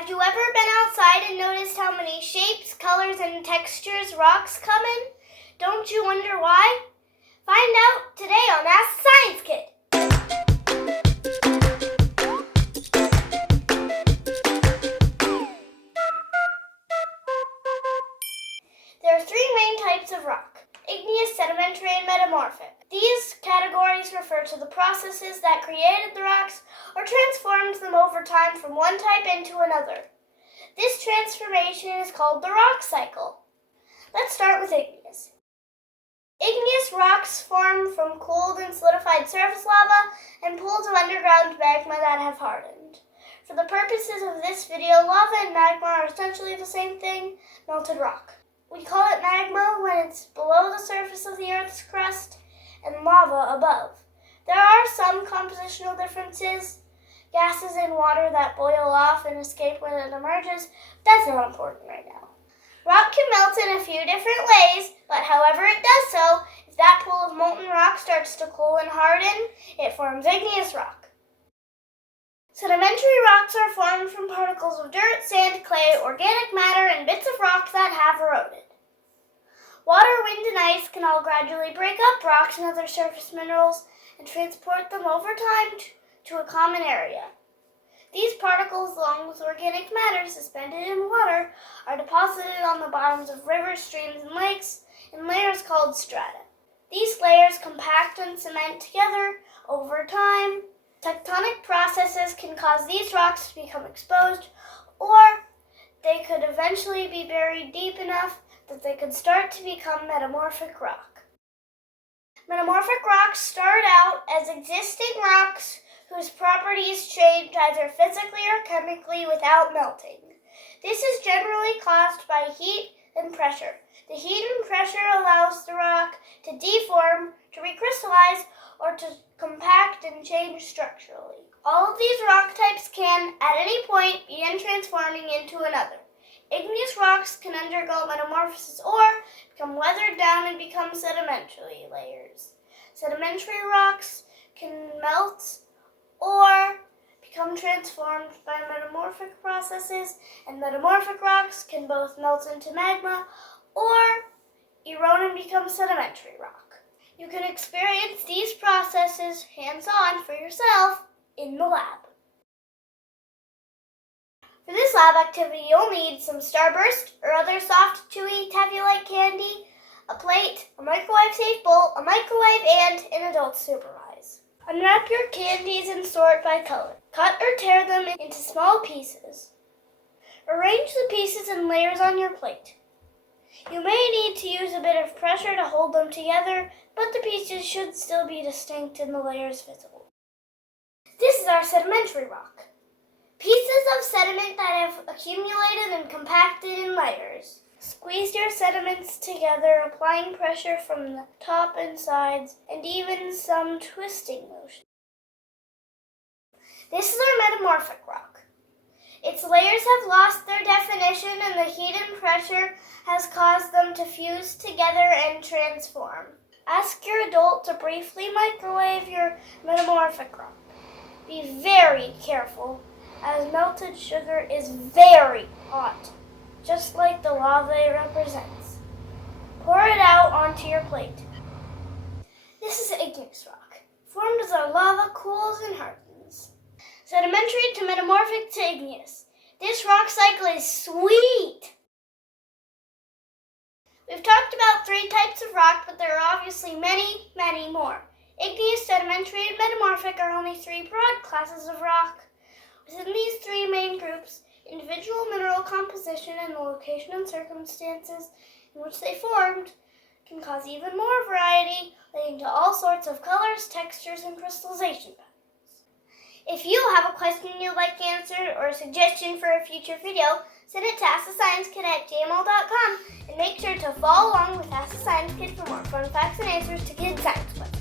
Have you ever been outside and noticed how many shapes, colors, and textures rocks come in? Don't you wonder why? Find out today on Ask the Science Kid. There are three main types of rock: igneous, sedimentary, and metamorphic. These categories refer to the processes that created the rocks or transformed them over time from one type into another. This transformation is called the rock cycle. Let's start with igneous. Igneous rocks form from cooled and solidified surface lava and pools of underground magma that have hardened. For the purposes of this video, lava and magma are essentially the same thing: melted rock. We call it magma when it's below the surface of the Earth's crust and lava above. There are some compositional differences, gases in water that boil off and escape when it emerges. That's not important right now. Rock can melt in a few different ways, but however it does so, if that pool of molten rock starts to cool and harden, it forms igneous rock. Sedimentary rocks are formed from particles of dirt, sand, clay, organic matter, and bits of rock that have eroded. Water, wind, and ice can all gradually break up rocks and other surface minerals and transport them over time to a common area. These particles, along with organic matter suspended in water, are deposited on the bottoms of rivers, streams, and lakes in layers called strata. These layers compact and cement together over time. Tectonic processes can cause these rocks to become exposed, or they could eventually be buried deep enough that they could start to become metamorphic rock. Metamorphic rocks start out as existing rocks whose properties change either physically or chemically without melting. This is generally caused by heat and pressure. The heat and pressure allows the rock to deform, to recrystallize, or to compact and change structurally. All of these rock types can, at any point, begin transforming into another. Igneous rocks can undergo metamorphosis or become weathered down and become sedimentary layers. Sedimentary rocks can melt or become transformed by metamorphic processes, and metamorphic rocks can both melt into magma or erode and become sedimentary rock. You can experience these processes hands-on for yourself in the lab. For this lab activity, you'll need some Starburst or other soft, chewy, taffy-like candy, a plate, a microwave-safe bowl, a microwave, and an adult to supervise. Unwrap your candies and sort by color. Cut or tear them into small pieces. Arrange the pieces in layers on your plate. You may need to use a bit of pressure to hold them together, but the pieces should still be distinct and the layers visible. This is our sedimentary rock. Pieces of sediment that have accumulated and compacted in layers. Squeeze your sediments together, applying pressure from the top and sides, and even some twisting motion. This is our metamorphic rock. Its layers have lost their definition, and the heat and pressure has caused them to fuse together and transform. Ask your adult to briefly microwave your metamorphic rock. Be very careful, as melted sugar is very hot, just like the lava it represents. Pour it out onto your plate. This is igneous rock, formed as our lava cools and hardens. Sedimentary to metamorphic to igneous. This rock cycle is sweet! We've talked about three types of rock, but there are obviously many, many more. Igneous, sedimentary, and metamorphic are only three broad classes of rock. Within these three main groups, individual mineral composition and the location and circumstances in which they formed can cause even more variety, leading to all sorts of colors, textures, and crystallization patterns. If you have a question you'd like answered or a suggestion for a future video, send it to AskTheScienceKid@gmail.com and make sure to follow along with Ask the Science Kid for more fun facts and answers to kids' science questions.